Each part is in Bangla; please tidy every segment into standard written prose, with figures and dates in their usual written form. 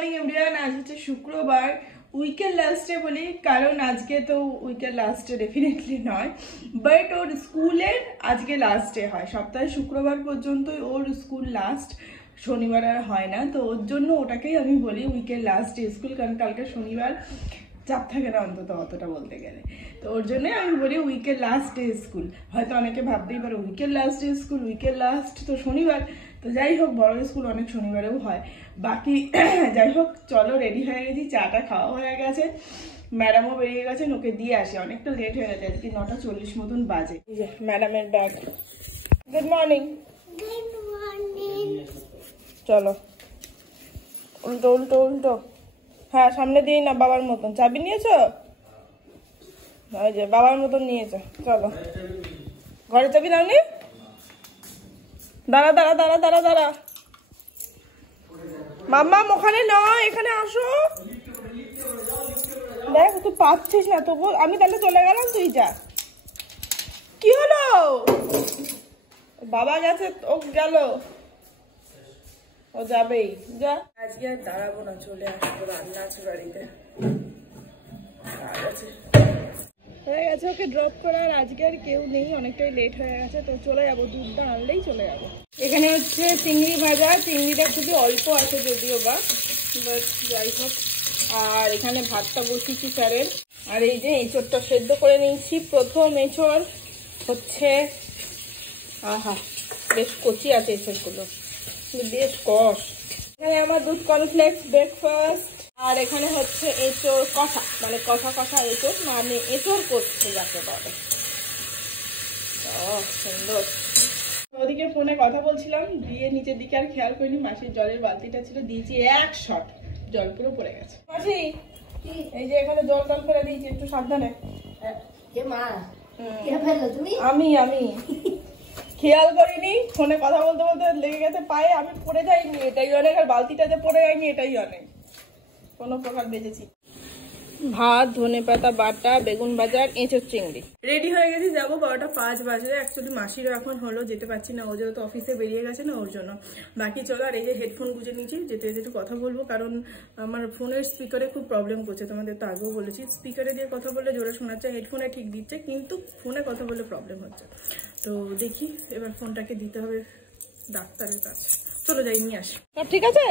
Morning everyone. আজ হচ্ছে শুক্রবার, উইকের লাস্টে বলি কারণ আজকে তো উইকের লাস্টে ডেফিনেটলি নয়, বাট ওর স্কুলের আজকে লাস্টে হয়। সপ্তাহে শুক্রবার পর্যন্তই ওর স্কুল লাস্ট, শনিবার আর হয় না। তো ওর জন্য ওটাকেই আমি বলি উইকের লাস্ট ডে স্কুল, কারণ কালকে শনিবার চাপ থাকে না অন্তত অতটা বলতে গেলে। তো ওর জন্যই আমি বলি উইকের লাস্ট ডে স্কুল। হয়তো অনেকে ভাবতেই পারে উইকের লাস্ট ডে স্কুল, উইকের লাস্ট তো শনিবার। তো যাই হোক, বড় স্কুল অনেক শনিবারেও হয়। বাকি যাই হোক, চলো রেডি হয়ে গেছি, চাটা খাওয়া হয়ে গেছে, ম্যাডামও বেরিয়ে গেছেন, ওকে দিয়ে আসি। অনেকটা লেট হয়ে গেছে, আজকে 9:40 মতন বাজে। এই যে ম্যাডামের ব্যাগ। Good morning. চলো উল্টো উল্টো উল্টো, হ্যাঁ সামনে দিয়ে না, বাবার মতন। চাবি নিয়েছো? ওই যে বাবার মতন নিয়েছো। চলো, ঘরের চাবি নাওনি? দাঁড়া দাঁড়া দাঁড়া দাঁড়া দাঁড়া, মাম্মা ওখানে নয়, এখানে আসো। দেখ তুই পাচ্ছিস না তবু, আমি তাহলে চলে গেলাম, তুই যা। কি হলো? বাবা গেছে, ও গেল, ও যাবেই, যা। আজকে আর দাঁড়াবো না, চলে আসবো, রান্না আছে বাড়িতে, হয়ে গেছে ওকে ড্রপ করার। আজকে আর কেউ নেই, অনেকটাই লেট হয়ে গেছে, তো চলে যাবো, দুধটা আনলেই চলে যাবো। এখানে হচ্ছে চিংড়ি ভাজা, চিংড়িটা খুবই অল্প আছে যদিও বা, বাট যাই হোক। আর এখানে ভাতটা বসিয়েছি স্যারের। আর এই যে এঁচোড়টা সেদ্ধ করে নিয়েছি, প্রথম এঁচোড় হচ্ছে। আহা, বেশ কচি আছে এঁচোড়গুলো, বেশ কষ। এখানে আমার দুধ কর্নফ্লেক্স ব্রেকফাস্ট। আর এখানে হচ্ছে এঁচোড় কষা, মানে কষা কষা এঁচোড়, মানে এঁচোড় করছে যাকে বলে। সুন্দর। ওদিকে ফোনে কথা বলছিলাম, দিয়ে নিচের দিকে আর খেয়াল করিনি, মাসির জলের বালতিটা ছিল, দিয়েছি এক শট, জল পুরো পড়ে গেছে। মাসি এই যে এখানে জল টল করে দিয়েছি, একটু সাবধানে। আমি খেয়াল করিনি, ফোনে কথা বলতে বলতে লেগে গেছে পায়ে, আমি পড়ে যাইনি এটাই অনেক, আর বালতিটা যে পড়ে যায়নি এটাই অনেক, কোনো প্রকার বেঁচেছি। ভাত, ধনেপাতা বাটা, বেগুন বাজার, এঁচোড় চিংড়ি। রেডি হয়ে গেছি, যাবো 12:05 বাজে। অ্যাকচুয়ালি মাসিরও এখন হলো, যেতে পারছি না, ও যেহেতু অফিসে বেরিয়ে গেছে না, ওর জন্য। বাকি চলো। আর এই যে হেডফোন গুঁজে নিয়েছি, যেতে যেতে কথা বলবো, কারণ আমার ফোনের স্পিকারে খুব প্রবলেম করছে, তোমাদের তো আগেও বলেছি। স্পিকারে দিয়ে কথা বললে জোরে শোনাচ্ছে, হেডফোনে ঠিক দিচ্ছে, কিন্তু ফোনে কথা বললে প্রবলেম হচ্ছে। তো দেখি এবার ফোনটাকে দিতে হবে ডাক্তারের কাছে। চলো যাই, নিয়ে আসি। সব ঠিক আছে?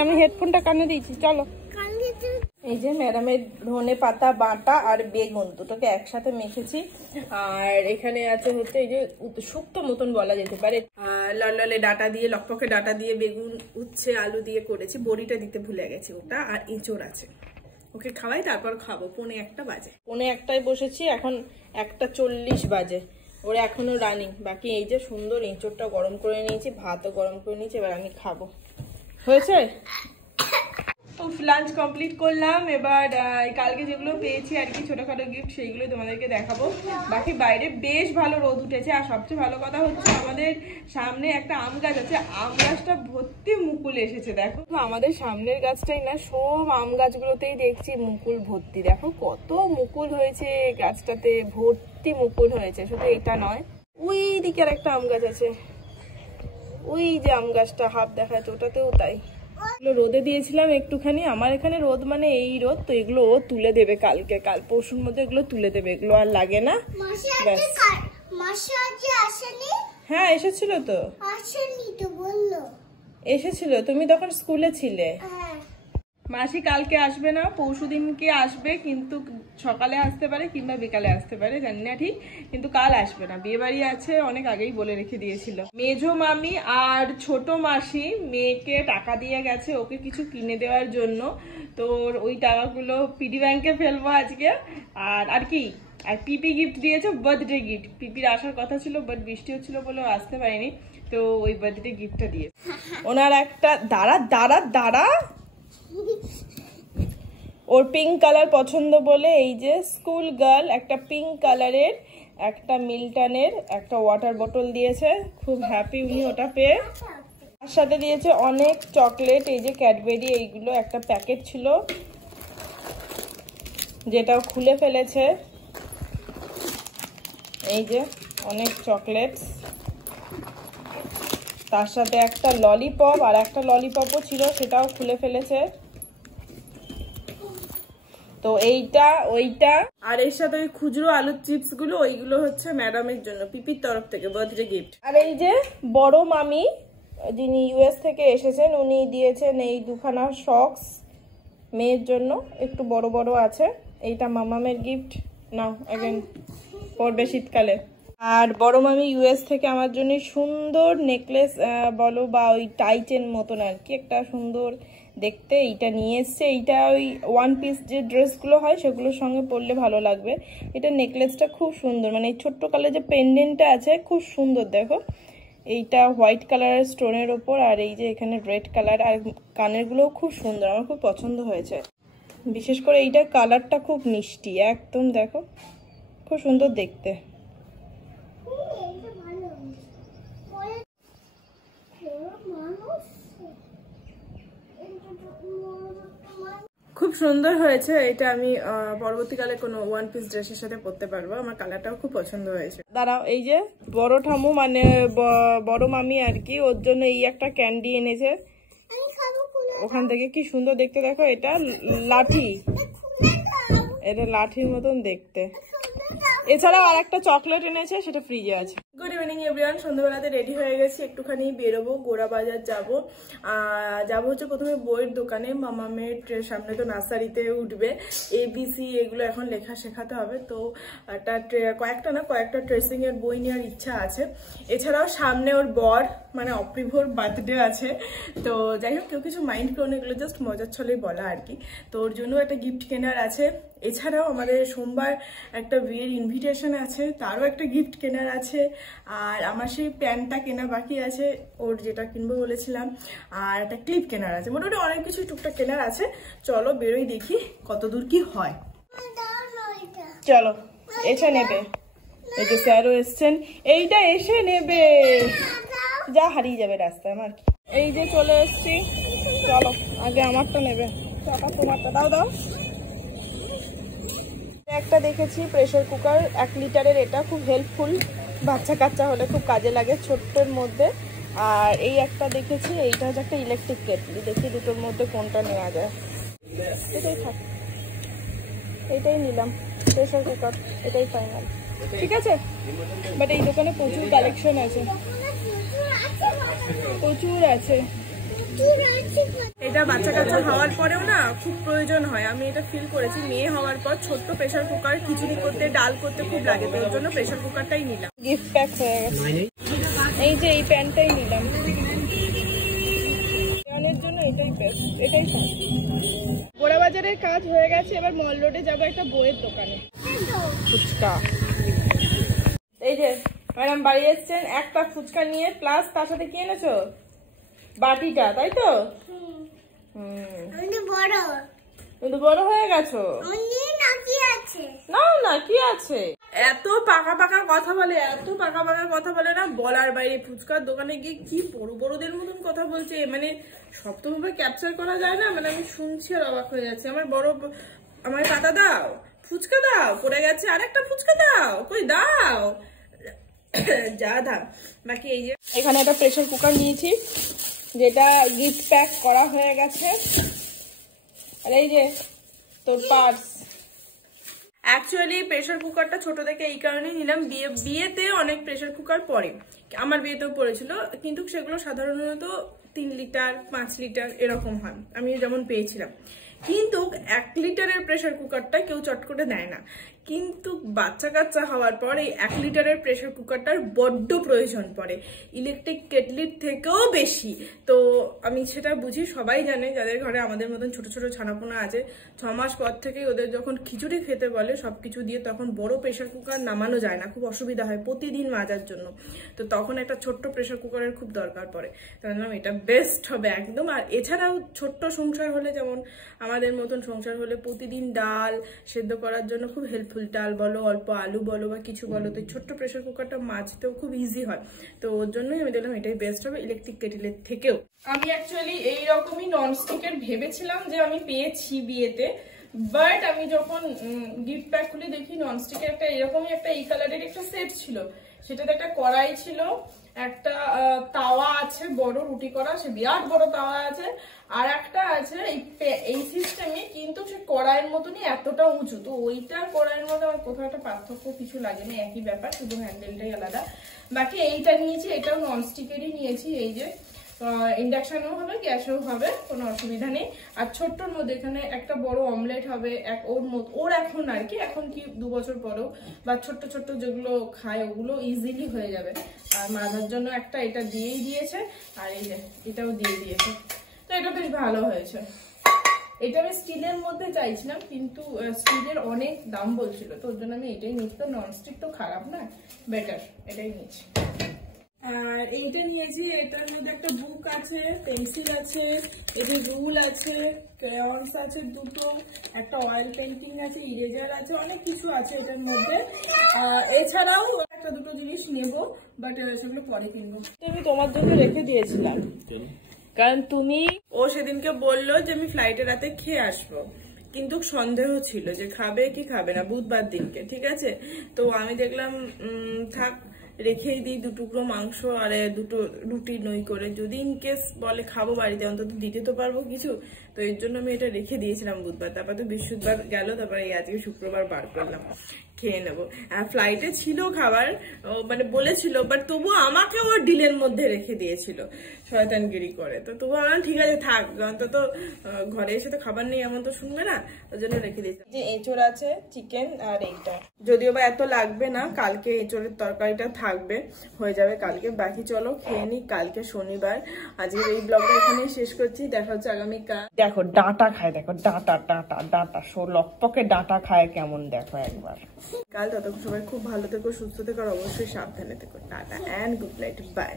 আমি হেডফোনটা কানে দিয়েছি, চলো। এই যে ম্যাডামের ধনে পাতা বাটা আর বেগুন দুটোকে একসাথে মেখেছি। আর এখানে আছে হচ্ছে এই যে শুক্তো মতন বলা যেতে পারে, ললে ডাটা দিয়ে, লকপকে ডাটা দিয়ে, বেগুন উচ্ছে আলু দিয়ে করেছি। বড়িটা দিতে ভুলে গেছি ওটা। আর এঁচোড় আছে, ওকে খাওয়াই তারপর খাবো। 1:45 বাজে, 1:45 বসেছি, এখন 1:40 বাজে, ওরা এখনো রানিং। বাকি এই যে সুন্দর এঁচোড়টা গরম করে নিয়েছি, ভাতও গরম করে নিয়েছি, এবার আমি খাবো। হয়েছে? লাঞ্চ কমপ্লিট করলাম। এবার কালকে যেগুলো পেয়েছি আর কি ছোটখাটো গিফট, সেইগুলো তোমাদেরকে দেখাবো। বাকি বাইরে বেশ ভালো রোদ উঠেছে। আর সবচেয়ে ভালো কথা হচ্ছে আমাদের সামনে একটা আম গাছ আছে, আম গাছটা ভর্তি মুকুল এসেছে। দেখো আমাদের সামনের গাছটাই না, সব আম গাছগুলোতেই দেখছি মুকুল ভর্তি। দেখো কত মুকুল হয়েছে গাছটাতে, ভর্তি মুকুল হয়েছে। শুধু এটা নয়, ওই দিকে আর একটা আম গাছ আছে, ওই যে আম গাছটা হাফ দেখাচ্ছে, ওটাতেও তাই। রোদে দিয়েছিলাম একটুখানি, আমার এখানে রোদ মানে এই রোদ, তো এগুলো ও তুলে দেবে কালকে, কাল পরশুর মধ্যে এগুলো তুলে দেবে, এগুলো আর লাগে না। হ্যাঁ এসেছিল তো, এসেছিল, তুমি তখন স্কুলে ছিলে। মাসি কালকে আসবে না, পরশু দিনকে আসবে, কিন্তু সকালে আসতে পারে কিংবা বিকালে আসতে পারে, জানি না ঠিক, কিন্তু কাল আসবে না, বিয়ে বাড়ি আছে, অনেক আগেই বলে রেখে দিয়েছিল। মেজো মামি আর ছোট মাসি মেয়েকে টাকা দিয়ে গেছে ওকে কিছু কিনে দেওয়ার জন্য, তো ওই টাকাগুলো পিডি ব্যাংকে ফেলবো আজকে। আর কি, আর পিপি গিফট দিয়েছে, বার্থডে গিফট। পিপির আসার কথা ছিল, বাট বৃষ্টি হচ্ছিল বলে আসতে পারেনি, তো ওই বার্থডে গিফটটা দিয়ে ওনার একটা। দাঁড়া দাঁড়া দাঁড়া, ওর পিঙ্ক কালার পছন্দ বলে এই যে স্কুল গার্ল একটা পিঙ্ক কালারের একটা মিল্টনের একটা ওয়াটার বোতল দিয়েছে, খুব হ্যাপি উনি ওটা পেয়ে। তার সাথে দিয়েছে অনেক চকলেট, এই যে ক্যাডবেরি, এইগুলো একটা প্যাকেট ছিল যেটাও খুলে ফেলেছে। এই যে অনেক চকলেট, তার সাথে একটা ললিপপ, আর একটা ললিপপও ছিল, সেটাও খুলে ফেলেছে। তো এইটা ওইটা, আর এর সাথে ওই খুচরো আলুর চিপস গুলো, ওইগুলো হচ্ছে ম্যাডামের জন্য পিপির তরফ থেকে বার্থডে গিফট। আর এই যে বড় মামি যিনি ইউএস থেকে এসেছেন, উনি দিয়েছেন এই দুখানা সক্স মেয়ের জন্য, একটু বড় বড় আছে। এইটা মামামের গিফট, নাও অ্যাগেন পরবে শীতকালে। আর বড় মামি ইউএস থেকে আমার জন্য সুন্দর নেকলেস বলো বা ওই টাইচেন মতন আর কি, একটা সুন্দর দেখতে এইটা নিয়ে এসছে। এইটা ওই ওয়ান পিস যে ড্রেসগুলো হয় সেগুলোর সঙ্গে পরলে ভালো লাগবে। এটা নেকলেসটা খুব সুন্দর, মানে এই ছোট্ট কালার যে পেন্ডেন্টটা আছে খুব সুন্দর, দেখো এইটা হোয়াইট কালারের স্টোনের ওপর, আর এই যে এখানে রেড কালার, আর কানেরগুলোও খুব সুন্দর, আমার খুব পছন্দ হয়েছে। বিশেষ করে এইটার কালারটা খুব মিষ্টি একদম, দেখো খুব সুন্দর দেখতে। খুব সুন্দর হয়েছে এটা, আমি পরবর্তীকালে কোনো ওয়ান পিস ড্রেসের সাথে পরতে পারবো, আমার কালারটাও খুব পছন্দ হয়েছে। দাঁড়াও, এই যে বড় ঠামু মানে বড় মামি আর কি, ওর জন্য এই একটা ক্যান্ডি এনেছে ওখান থেকে, কি সুন্দর দেখতে, দেখো এটা লাঠি, এটা লাঠির মতন দেখতে। এছাড়াও আর একটা চকলেট এনেছে, সেটা ফ্রিজে আছে। গুড ইভিনিং এভরিওয়ান, সন্ধ্যাবেলাতে রেডি হয়ে গেছি, একটুখানি বেরোবো, গোড়া বাজার যাবো। যাবো হচ্ছে প্রথমে বইয়ের দোকানে, মামামের সামনে তো নার্সারিতে উঠবে, ABC এগুলো এখন লেখা শেখাতে হবে, তো কয়েকটা ট্রেসিং এর বই নেওয়ার ইচ্ছা আছে। এছাড়াও সামনে ওর বর মানে অপ্রিভোর বার্থডে আছে, তো যাই হোক কেউ কিছু মাইন্ড করুন, এগুলো জাস্ট মজার ছলেই বলা আর কি। তো ওর জন্য একটা গিফট কেনার আছে। এছাড়াও আমাদের সোমবার একটা বিয়ের ইনভিটেশন আছে, তারও একটা গিফট কেনার আছে। আর আমার সেই প্যান্টটা কেনা বাকি আছে, ওর যেটা কিনবো বলেছিলাম, আর একটা ক্লিপ কেনার আছে। মোটামুটি অনেক কিছু টুকটাক কেনার আছে। চলো বেরোই, দেখি কত দূর কি হয়। চলো, এসে নেবে, এই যে স্যারও এসছেন, এইটা এসে নেবে, যা হারিয়ে যাবে রাস্তায় আমার। এই যে চলে এসছি, চলো আগে আমারটা নেবে, তোমারটা দাও দাও। একটা দেখেছি প্রেসার কুকার 1 লিটারের, এটা খুব হেল্পফুল, বাচ্চা কাচ্চা হলে খুব কাজে লাগে ছোট্টের মধ্যে। আর এই একটা দেখেছি, এইটা হচ্ছে একটা ইলেকট্রিক কেটলি, দেখি দুটোর মধ্যে কোনটা নেওয়া যায়। এটাই থাক, এটাই নিলাম, প্রেসার কুকার এটাই ফাইনাল, ঠিক আছে। বাট এই দোকানে প্রচুর কালেকশন আছে, প্রচুর আছে। এটা বাচ্চা কাচ্চা হওয়ার পরেও না খুব প্রয়োজন হয়, আমি এটা ফিল করেছি। মেয়ে হওয়ার পর ছোট্ট প্রেসার কুকার খিচুড়ি করতে, ডাল করতে খুব লাগে, তো ওর জন্য প্রেসার কুকারটাই নিলাম। গিফট প্যাক হয়ে গেছে। এই যে এই প্যান্টটাই নিলাম, এর জন্য এটাই বেস্ট, এটাই সব। গোড়া বাজারের কাজ হয়ে গেছে, এবার মল রোডে যাবো একটা বইয়ের দোকানে, ফুচকা। এই যে ম্যাডাম বাড়ি এসছেন, একটা ফুচকা নিয়ে, প্লাস তার সাথে কি এনেছো, বাটিটা, তাই তো? কিন্তু বড় হয়ে গেছো, না না কি আছে, এত পাকা পাকা কথা বলে, এত পাকা পাকা কথা বলে না বলার বাইরে। ফুচকার দোকানে গিয়ে কি বড় বড়দের মতন কথা বলছে, মানে সব তো ভাবে ক্যাপচার করা যায় না, মানে আমি শুনছি আর অবাক হয়ে যাচ্ছে। আমার পাতা দাও, ফুচকা দাও, পড়ে গেছে, আরেকটা ফুচকা দাও, কই দাও, যা দাও। বাকি এই যে এখানে একটা প্রেসার কুকার নিয়েছি, যেটা গিফট প্যাক করা হয়ে গেছে। আর এই যে তোর পার্স। অ্যাকচুয়ালি প্রেসার কুকারটা ছোট থেকে এই কারণেই নিলাম, বিয়েতে অনেক প্রেসার কুকার পড়ে, আমার বিয়েতেও পড়েছিল, কিন্তু সেগুলো সাধারণত 3 লিটার 5 লিটার এরকম হয়, আমি যেমন পেয়েছিলাম। কিন্তু 1 লিটারের প্রেসার কুকারটা কেউ চট করে দেয় না, কিন্তু বাচ্চা কাচ্চা হওয়ার পর এই 1 লিটারের প্রেসার কুকারটার বড্ড প্রয়োজন পড়ে, ইলেকট্রিক কেটলির থেকেও বেশি। তো আমি সেটা বুঝি, সবাই জানে যাদের ঘরে আমাদের মতন ছোট ছোট ছানাপোনা আছে, 6 মাস পর থেকেই ওদের যখন খিচুড়ি খেতে বলে সবকিছু দিয়ে, তখন বড় প্রেসার কুকার নামানো যায় না, খুব অসুবিধা হয় প্রতিদিন মাজার জন্য, তো তখন একটা ছোট্ট প্রেসার কুকারের খুব দরকার পড়ে। তাই জন্য এটা বেস্ট হবে একদম। আর এছাড়াও ছোট্ট সংসার হলে, যেমন আমাদের মতন সংসার হলে, প্রতিদিন ডাল সেদ্ধ করার জন্য খুব হেল্পফুল, ডাল বলো, অল্প আলু বলো বা কিছু বলো, তো ছোট্ট প্রেসার কুকারটা মাজতেও খুব ইজি হয়, তো ওর জন্যই আমি দেখলাম এটাই বেস্ট হবে ইলেকট্রিক কেটেলের থেকেও। আমি অ্যাকচুয়ালি এইরকমই ননস্টিকের ভেবেছিলাম যে আমি পেয়েছি বিয়েতে, বাট আমি যখন গিফট প্যাক খুলে দেখি ননস্টিকের একটা এরকমই একটা এই কালারের একটা সেট ছিল, সেটাতে একটা কড়াই ছিল, একটা তাওয়া আছে বড় রুটি করা, সে বিরাট বড় তাওয়া আছে। আর একটা আছে এই সিস্টেমে, কিন্তু সে কড়াইয়ের মতনই এতটা উঁচু। তো ওইটার কড়াইয়ের মধ্যে আমার কোথাও একটা পার্থক্য কিছু লাগে না, একই ব্যাপার, শুধু হ্যান্ডেলটাই আলাদা। বাকি এইটা নিয়েছি, এটাও ননস্টিকেরই নিয়েছি। এই যে ইন্ডাকশনও হবে, গ্যাসেও হবে, কোনো অসুবিধা নেই। আর ছোট্টর মধ্যে এখানে একটা বড় অমলেট হবে ওর এখন আর কি, এখন কি 2 বছর পরেও বা ছোট্ট ছোট্ট যেগুলো খায় ওগুলো ইজিলি হয়ে যাবে। আর মাথার জন্য একটা এটা দিয়েই দিয়েছে, আর এই যে এটাও দিয়ে দিয়েছে। তো এটা বেশ ভালো হয়েছে। এটা আমি স্টিলের মধ্যে চাইছিলাম, কিন্তু স্টিলের অনেক দাম বলছিল, তো ওর জন্য আমি এটাই নিচ্ছি। তো ননস্টিক তো খারাপ না, বেটার, এটাই নিচ্ছি। আর এইটা নিয়েছি, এটার মধ্যে একটা বুক আছে, পেন্সিল আছে, এটি রুল আছে, ক্রেয়ন্স আছে দুটো, একটা অয়েল পেন্টিং আছে, ইরেজার আছে, অনেক কিছু আছে এটার মধ্যে। এছাড়াও একটা দুটো জিনিস নেবো, বাট সেগুলো পরে কিনবো। আমি তোমার জন্য রেখে দিয়েছিলাম, কারণ ও সেদিনকে বললো যে আমি ফ্লাইটে রাতে খেয়ে আসবো, কিন্তু সন্দেহ ছিল যে খাবে কি খাবে না, বুধবার দিনকে, ঠিক আছে। তো আমি দেখলাম থাক রেখেই দিই 2 টুকরো মাংস আর 2টো রুটি নই করে, যদি ইনকেস বলে খাবো বাড়িতে অন্তত দিতে তো পারবো কিছু। তো এর জন্য আমি এটা রেখে দিয়েছিলাম বুধবার, তারপর তো বৃহস্পতিবার গেল, তারপরে আজকে শুক্রবার বার করলাম, খেয়ে নেবো। আর ফ্লাইটে ছিল খাবার, মানে বলেছিল, বাট তবুও আমাকে ও ডিলের মধ্যে রেখে দিয়েছিল শয়তানগিরি করে। তো তবুও আমার ঠিক আছে থাক, অন্তত ঘরে এসে তো খাবার নেই এমন তো শুনবে না, ওর জন্য রেখে দিয়েছি। যে এঁচড় আছে, চিকেন, আর এইটা যদিও বা এত লাগবে না, কালকে এঁচড়ের তরকারিটা থাকবে, হয়ে যাবে কালকে। বাকি চলো খেয়ে নিই, কালকে শনিবার। আজকের এই ব্লগটা এখানেই শেষ করছি, দেখা হচ্ছে আগামীকাল। দেখো ডাঁটা খায়, দেখো ডাঁটা ডাঁটা ডাঁটা, লকপকে ডাঁটা খায় কেমন, দেখো একবার। কাল ততক্ষণ সবাই খুব ভালো থেকো, সুস্থ থেকো, আর অবশ্যই সাবধানে থেকো। Tata and good night, by.